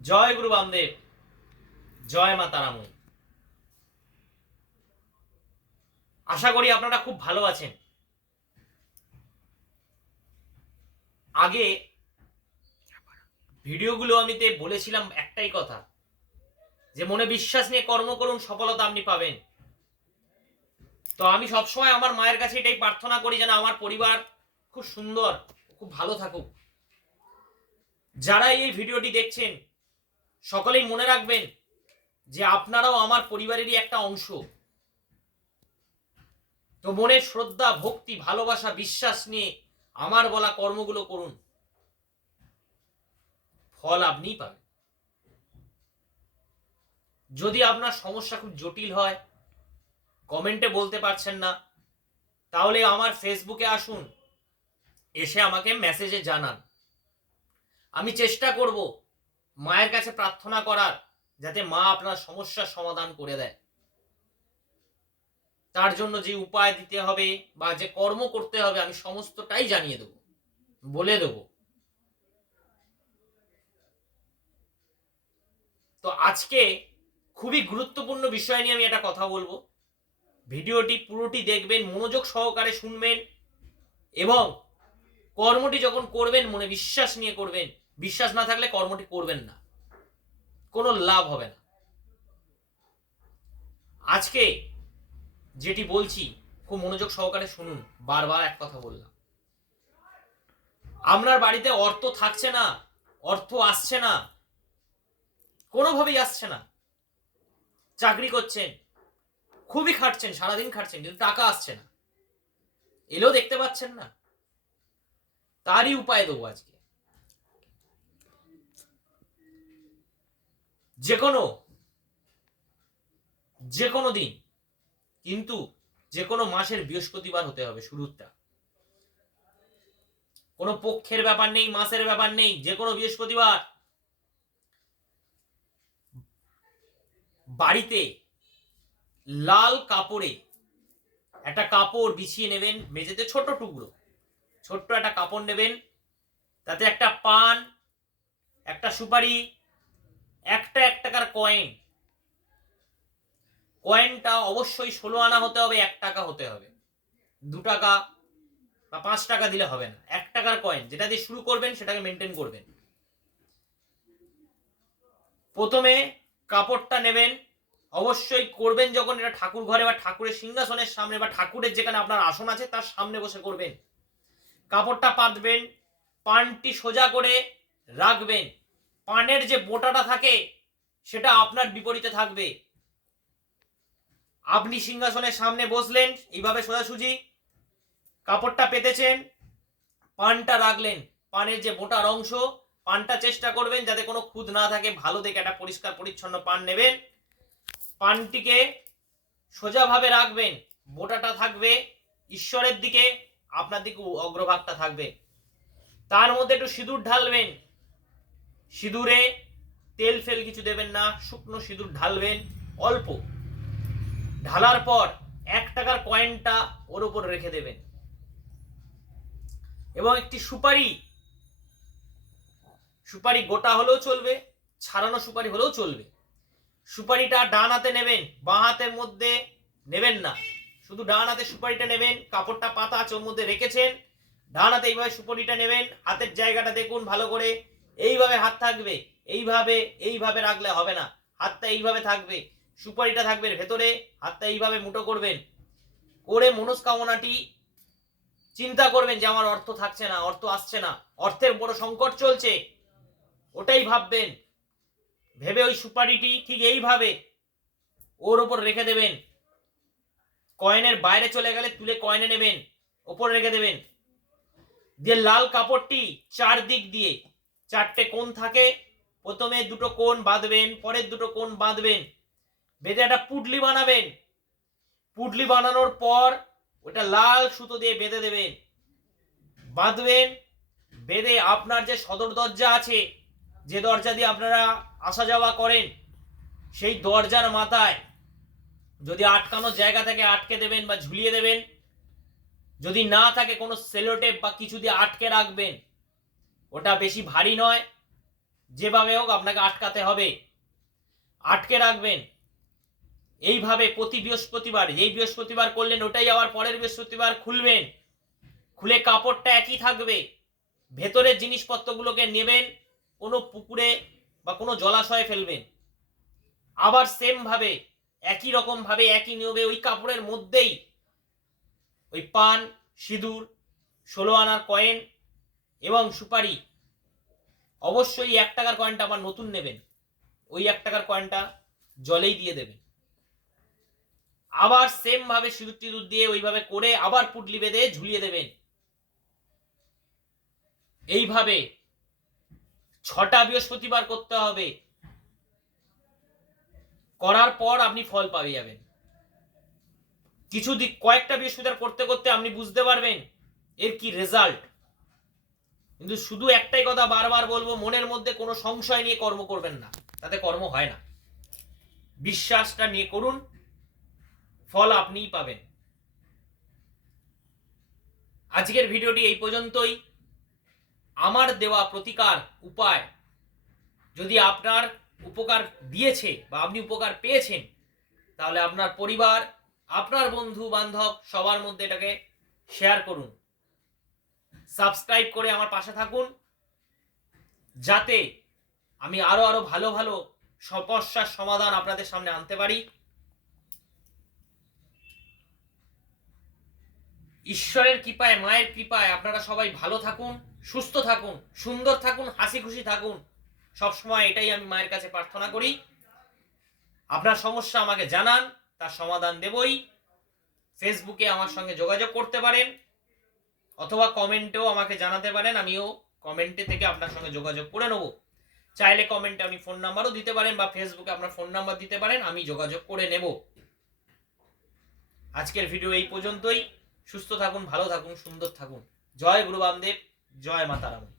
জয় গুরু বামদেব, জয় মা আশা করি আপনারা খুব ভালো আছেন। আগে ভিডিওগুলো আমিতে বলেছিলাম একটাই কথা, যে মনে বিশ্বাস নিয়ে কর্ম করুন, সফলতা আপনি পাবেন। তো আমি সবসময় আমার মায়ের কাছে এটাই প্রার্থনা করি যেন আমার পরিবার খুব সুন্দর, খুব ভালো থাকুক। যারা এই ভিডিওটি দেখছেন সকলেই মনে রাখবেন যে আপনারাও আমার পরিবারেরই একটা অংশ। তো মনের শ্রদ্ধা, ভক্তি, ভালোবাসা, বিশ্বাস নিয়ে আমার বলা কর্মগুলো করুন। ফল আপনিই পাবেন। যদি আপনার সমস্যা খুব জটিল হয়, কমেন্টে বলতে পারছেন না, তাহলে আমার ফেসবুকে আসুন, এসে আমাকে মেসেজে জানান। আমি চেষ্টা করব মায়ের কাছে প্রার্থনা করার, যাতে মা আপনার সমস্যার সমাধান করে দেয়। তার জন্য যে উপায় দিতে হবে বা যে কর্ম করতে হবে, আমি সমস্তটাই জানিয়ে দেব, বলে দেব। তো আজকে খুবই গুরুত্বপূর্ণ বিষয় নিয়ে আমি একটা কথা বলব। ভিডিওটি পুরোটি দেখবেন, মনোযোগ সহকারে শুনবেন এবং কর্মটি যখন করবেন, মনে বিশ্বাস নিয়ে করবেন বিশ্বাস না থাকলে কর্মটি করবেন না। কোনো লাভ হবে না। আজকে যেটি বলছি, খুব মনোযোগ সহকারে শুনুন, বারবার এক কথা বললাম। আপনার বাড়িতে অর্থ থাকছে না, অর্থ আসছে না, কোনোভাবেই আসছে না। চাকরি করছেন, খুবই খাটছেন, সারাদিন খাটছেন, কিন্তু টাকা আসছে না। এলেও দেখতে পাচ্ছেন না। তারই উপায় দেবো আজকে। যে কোনো যে কোনো দিন, কিন্তু যে কোনো মাসের বৃহস্পতিবার হতে হবে শুরুটা কোনো পক্ষের ব্যাপার নেই, মাসের ব্যাপার নেই যে কোনো বৃহস্পতিবার। বাড়িতে লাল কাপড়ে একটা কাপড় বিছিয়ে নেবেন, মেঝেতে ছোট টুকরো। ছোট্ট একটা কাপড় নেবেন, তাতে একটা পান, একটা সুপারি একটা এক টাকার কয়েন কয়েনটা অবশ্যই ষোলো আনা হতে হবে, এক টাকা হতে হবে। দু টাকা বা পাঁচ টাকা দিলে হবে না। এক টাকার কয়েন যেটা দিয়ে শুরু করবেন, সেটাকে মেনটেন করবেন। প্রথমে কাপড়টা নেবেন। অবশ্যই করবেন যখন এটা ঠাকুর ঘরে বা ঠাকুরের সিংহাসনের সামনে বা ঠাকুরের যেখানে আপনার আসন আছে, তার সামনে বসে করবেন। কাপড়টা পাতবেন, পানটি সোজা করে রাখবেন। পানের যে বোটাটা থাকে, সেটা আপনার বিপরীতে থাকবে। আপনি সিংহাসনের সামনে বসলেন, এইভাবে সোজাসুজি কাপড়টা পেতেছেন, পানটা রাখলেন। পানের যে মোটার অংশ, পানটা চেষ্টা করবেন যাতে কোনো খুদ না থাকে, ভালো দেখে একটা পরিষ্কার পরিচ্ছন্ন পান নেবেন। পানটিকে সোজাভাবে রাখবেন, বোটাটা থাকবে ঈশ্বরের দিকে, আপনার দিকে অগ্রভাগটা থাকবে। তার মধ্যে একটু সিঁদুর ঢালবেন সিঁদুরে তেল ফেল কিছু দেবেন না, শুকনো সিঁদুর ঢালবেন, অল্প। ঢালার পর এক টাকার কয়েনটা ওর উপর রেখে দেবেন। এবং একটি সুপারি সুপারি গোটা হলেও চলবে, ছাড়ানো সুপারি হলেও চলবে। সুপারিটা ডান হাতে নেবেন, বাঁ হাতের মধ্যে নেবেন না। শুধু ডান হাতে সুপারিটা নেবেন, কাপড়টা পাতা আছে ওর মধ্যে রেখেছেন। ডান হাতে এইভাবে সুপারিটা নেবেন, হাতের জায়গাটা দেখুন ভালো করে। এইভাবে হাত থাকবে, এইভাবে এইভাবে রাখলে হবে না। হাতটা এইভাবে থাকবে, সুপারিটা থাকবে ভেতরে, হাতটা এইভাবে মুঠো করবেন। করে মনস্কামনাটি চিন্তা করবেন যে আমার অর্থ থাকছে না, অর্থ আসছে না, অর্থের বড় সংকট চলছে। ওটাই ভাববেন। ভেবে ওই সুপারিটি ঠিক এইভাবে ওর ওপর রেখে দেবেন। কয়েনের বাইরে চলে গেলে তুলে কয়েনে নেবেন, ওপর রেখে দেবেন। দিয়ে লাল কাপড়টি চারদিক দিয়ে চারটে কোণ থাকে, প্রথমে দুটো কোণ বাঁধবেন, পরের দুটো কোণ বাঁধবেন। বেঁধে একটা পুটলি বানাবেন। পুটলি বানানোর পর ওটা লাল সুতো দিয়ে বেঁধে দেবেন। বাঁধবেন, বেঁধে আপনার যে সদর দরজা আছে, যে দরজা দিয়ে আপনারা আসা যাওয়া করেন, সেই দরজার মাথায় যদি আটকানোর জায়গা থেকে, আটকে দেবেন বা ঝুলিয়ে দেবেন। যদি না থাকে, কোনো সেলোটেপ বা কিছু দিয়ে আটকে রাখবেন। ওটা বেশি ভারী নয়। যেভাবে হোক আপনাকে আটকাতে হবে। আটকে রাখবেন। এইভাবে প্রতি বৃহস্পতিবার, যেই বৃহস্পতিবার করলেন ওটাই আবার পরের বৃহস্পতিবার খুলবেন। খুলে কাপড়টা একই থাকবে। ভেতরের জিনিসপত্রগুলোকে নেবেন, কোনো পুকুরে বা কোনো জলাশয়ে ফেলবেন। আবার সেম ভাবে একই রকম ভাবে একই নিয়মে ওই কাপড়ের মধ্যেই ওই পান, সিঁদুর, ষোলো আনার কয়েন এবং সুপারি, অবশ্যই এক টাকার কয়েনটা আবার নতুন নেবেন। ওই এক টাকার কয়েনটা জলেই দিয়ে দেবেন। আবার সেম ভাবে সিঁদুর টিঁদুর দিয়ে ওইভাবে করে আবার পুটলি বেঁধে ঝুলিয়ে দেবেন। এইভাবে ছটা বৃহস্পতিবার করতে হবে। করার পর আপনি ফল পাবে যাবেন। কিছু দিক, কয়েকটা বৃহস্পতিবার করতে করতে আপনি বুঝতে পারবেন এর কি রেজাল্ট কিন্তু শুধু একটাই কথা বারবার বলব, মনের মধ্যে কোনো সংশয় নিয়ে কর্ম করবেন না। তাতে কর্ম হয় না। বিশ্বাসটা নিয়ে করুন, ফল আপনিই পাবেন। আজকের ভিডিওটি এই পর্যন্তই। আমার দেওয়া প্রতিকার, উপায়, যদি আপনার উপকার দিয়েছে বা আপনি উপকার পেয়েছেন, তাহলে আপনার পরিবার, আপনার বন্ধু বান্ধব সবার মধ্যে এটাকে শেয়ার করুন। সাবস্ক্রাইব করে আমার পাশে থাকুন, যাতে আমি আরও আরও ভালো ভালো সমস্যার সমাধান আপনাদের সামনে আনতে পারি। ঈশ্বরের কৃপায়, মায়ের কৃপায় আপনারা সবাই ভালো থাকুন, সুস্থ থাকুন, সুন্দর থাকুন, হাসি খুশি থাকুন। সবসময় এটাই আমি মায়ের কাছে প্রার্থনা করি। আপনার সমস্যা আমাকে জানান, তার সমাধান দেবই। ফেসবুকে আমার সঙ্গে যোগাযোগ করতে পারেন। অথবা কমেন্টেও আমাকে জানাতে পারেন, আমিও কমেন্টে থেকে আপনার সঙ্গে যোগাযোগ করে নেব। চাইলে কমেন্টে আপনি ফোন নাম্বারও দিতে পারেন বা ফেসবুকে আপনার ফোন নাম্বার দিতে পারেন, আমি যোগাযোগ করে নেব। আজকের ভিডিও এই পর্যন্তই। সুস্থ থাকুন, ভালো থাকুন, সুন্দর থাকুন। জয় গুরু বামদেব, জয় মাতারাম।